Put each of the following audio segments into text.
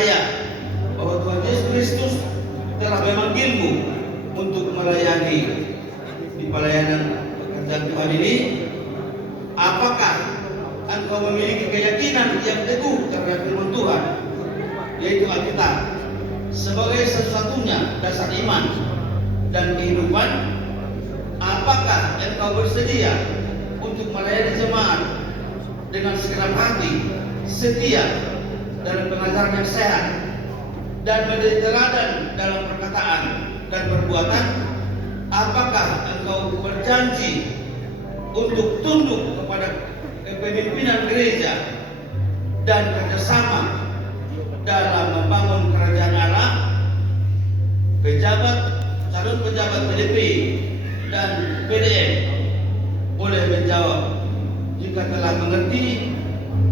percaya bahwa Tuhan Yesus Kristus telah memanggilmu untuk melayani di pelayanan pekerjaan Tuhan ini? Apakah engkau memiliki keyakinan yang teguh terhadap firman Tuhan, yaitu Alkitab, sebagai satu-satunya dasar iman dan kehidupan? Apakah engkau bersedia untuk melayani jemaat dengan segenap hati, setia dalam pengajaran yang sehat, dan menjadi teladan dalam perkataan dan perbuatan? Apakah engkau berjanji untuk tunduk kepada kepemimpinan gereja dan kerjasama dalam membangun kerajaan Allah? Calon pejabat PDP dan PDM boleh menjawab jika telah mengerti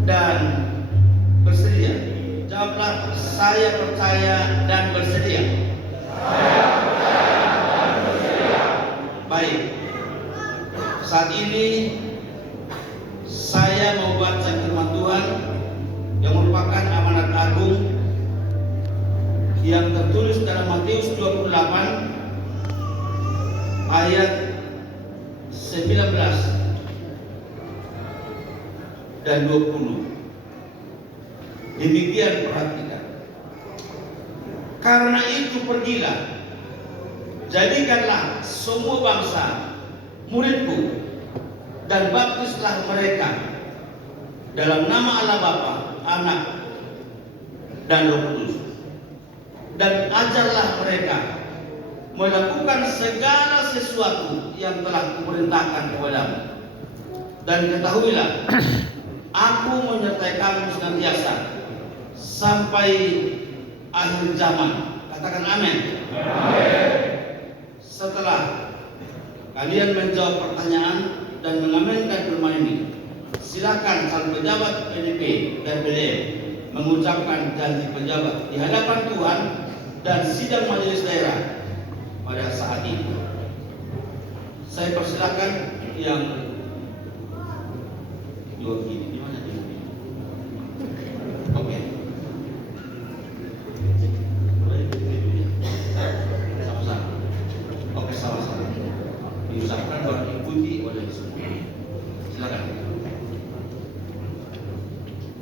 dan bersedia. Jawablah, saya percaya dan bersedia. Saya percaya dan bersedia. Baik. Saat ini saya mau baca firman Tuhan yang merupakan amanat agung yang tertulis dalam Matius 28 ayat 19 dan 20. Demikian, perhatikan. Karena itu pergilah, jadikanlah semua bangsa muridku, dan baptislah mereka dalam nama Allah Bapa, Anak, dan Roh Kudus, dan ajarlah mereka melakukan segala sesuatu yang telah kuperintahkan kepadamu. Dan ketahuilah, aku menyertai kamu senantiasa sampai akhir zaman. Katakan amin. Amin. Setelah kalian menjawab pertanyaan dan mengaminkan firman ini, silakan calon pejabat PDP dan PDM mengucapkan janji pejabat di hadapan Tuhan dan sidang majelis daerah pada saat itu. Saya persilakan yang dua kiri. Di mana dia? Oke. Sama-sama. Oke, sama-sama. Diusahakan baru diikuti oleh semua. Silakan.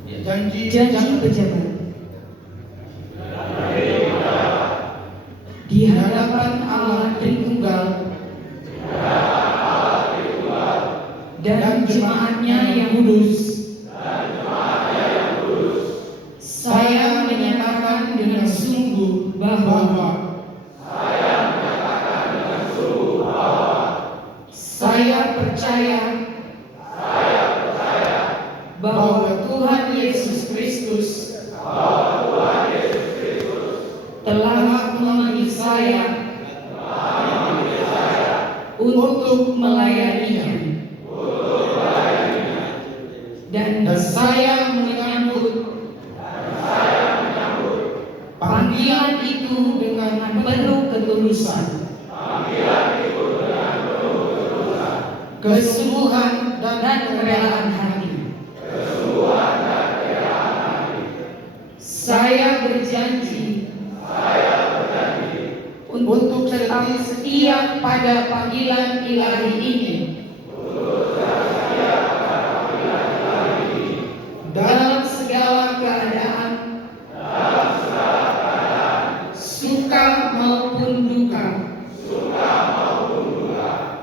Ya. Janji pejabat di hadapan Allah Tritunggal dan jemaatnya yang kudus, saya menyatakan dengan sungguh bahwa saya percaya bahwa Tuhan Yesus Kristus telah memanggil saya untuk melayaninya, dan saya menyambut panggilan itu dengan penuh ketulusan, kesungguhan dan kerelaan hati. Saya berjanji untuk tetap setia pada panggilan ilahi ini, dalam segala keadaan, suka maupun duka,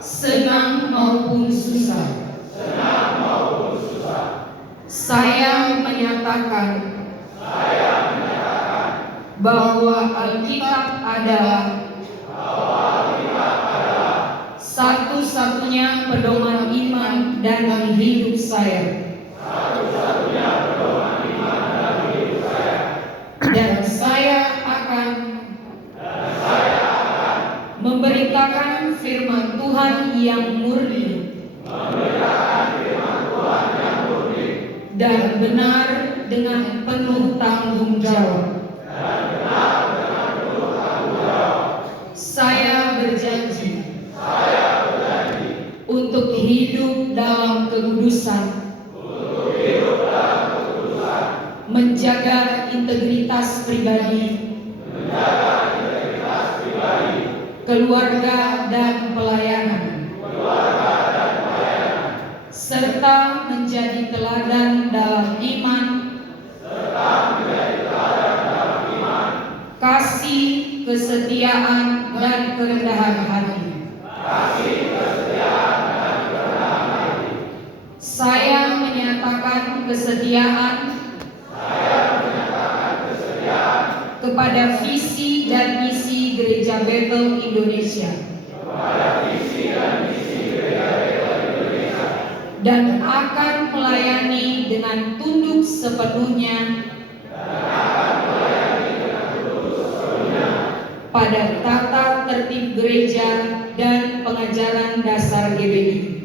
senang maupun susah. Saya menyatakan bahwa Alkitab adalah satu-satunya pedoman iman dan hidup saya. Dan saya akan memberitakan firman Tuhan yang murni dan benar dengan penuh tanggung jawab. Saya berjanji untuk hidup dalam kekudusan, menjaga integritas pribadi, keluarga dan pelayanan, serta menjadi teladan dalam iman, kasih, kesetiaan, dan kerendahan hati. Saya menyatakan kesetiaan kepada visi dan misi Gereja Bethel Indonesia dan akan melayani dengan tunduk sepenuhnya pada tata tertib gereja dan pengajaran dasar GBI.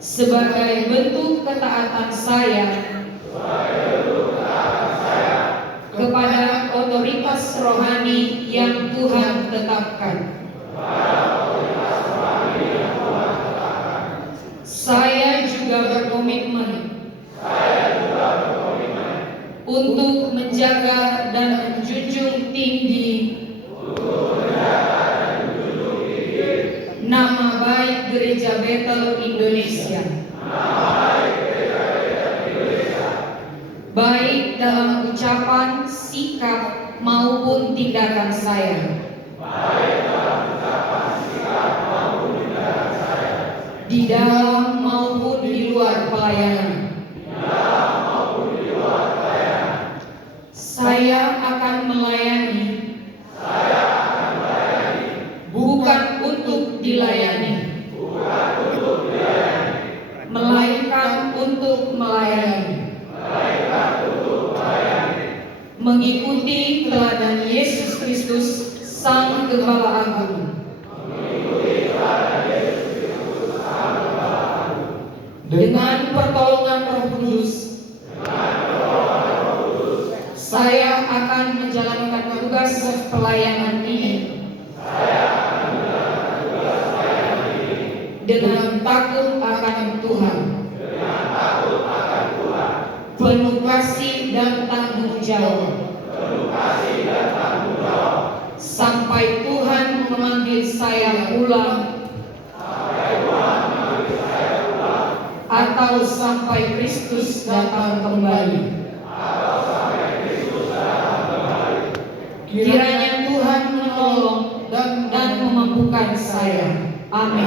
Sebagai bentuk ketaatan saya kepada otoritas rohani yang Tuhan tetapkan, saya juga berkomitmen untuk menjaga dan menjunjung tinggi nama baik Gereja Bethel Indonesia, baik dalam ucapan, sikap, maupun tindakan saya. Di dalam maupun di luar pelayanan. Saya akan melayani, bukan untuk dilayani, melainkan untuk melayani. Mengikuti teladan Yesus Kristus, Sang Gembala Agung. Dengan pertolongan Roh Kudus, saya akan menjalankan tugas pelayanan ini dengan takut akan Tuhan, penuh kasih dan tanggung jawab, sampai Tuhan memanggil saya pulang, atau sampai Kristus datang kembali. Kiranya Tuhan menolong dan memampukan saya. Amin.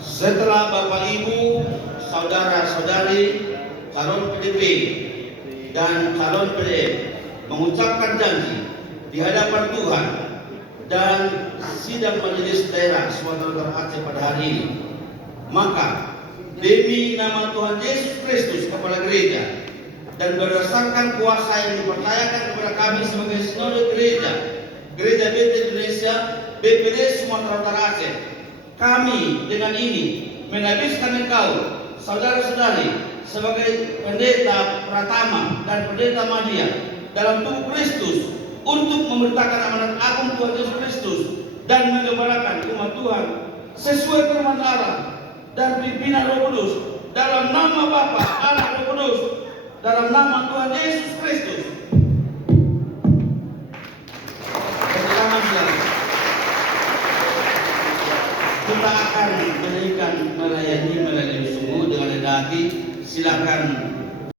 Setelah Bapak Ibu, saudara-saudari, calon PDP dan calon PDM mengucapkan janji di hadapan Tuhan dan sidang majelis daerah Sumatera Utara Aceh pada hari ini, maka demi nama Tuhan Yesus Kristus Kepala Gereja dan berdasarkan kuasa yang dipercayakan kepada kami sebagai Sinode Gereja Bethel Indonesia BPD Sumatera Utara Aceh, kami dengan ini menghabiskan engkau, saudara-saudari, sebagai pendeta pratama dan pendeta madya dalam tubuh Kristus untuk memberitakan amanat agung Tuhan Yesus Kristus dan menggembalakan umat Tuhan sesuai firman Allah dan pimpinan Roh Kudus, dalam nama Bapa, Anak, Roh Kudus, dalam nama Tuhan Yesus Kristus. Kita akan melayani melalui sungguh dengan rendah hati. Silakan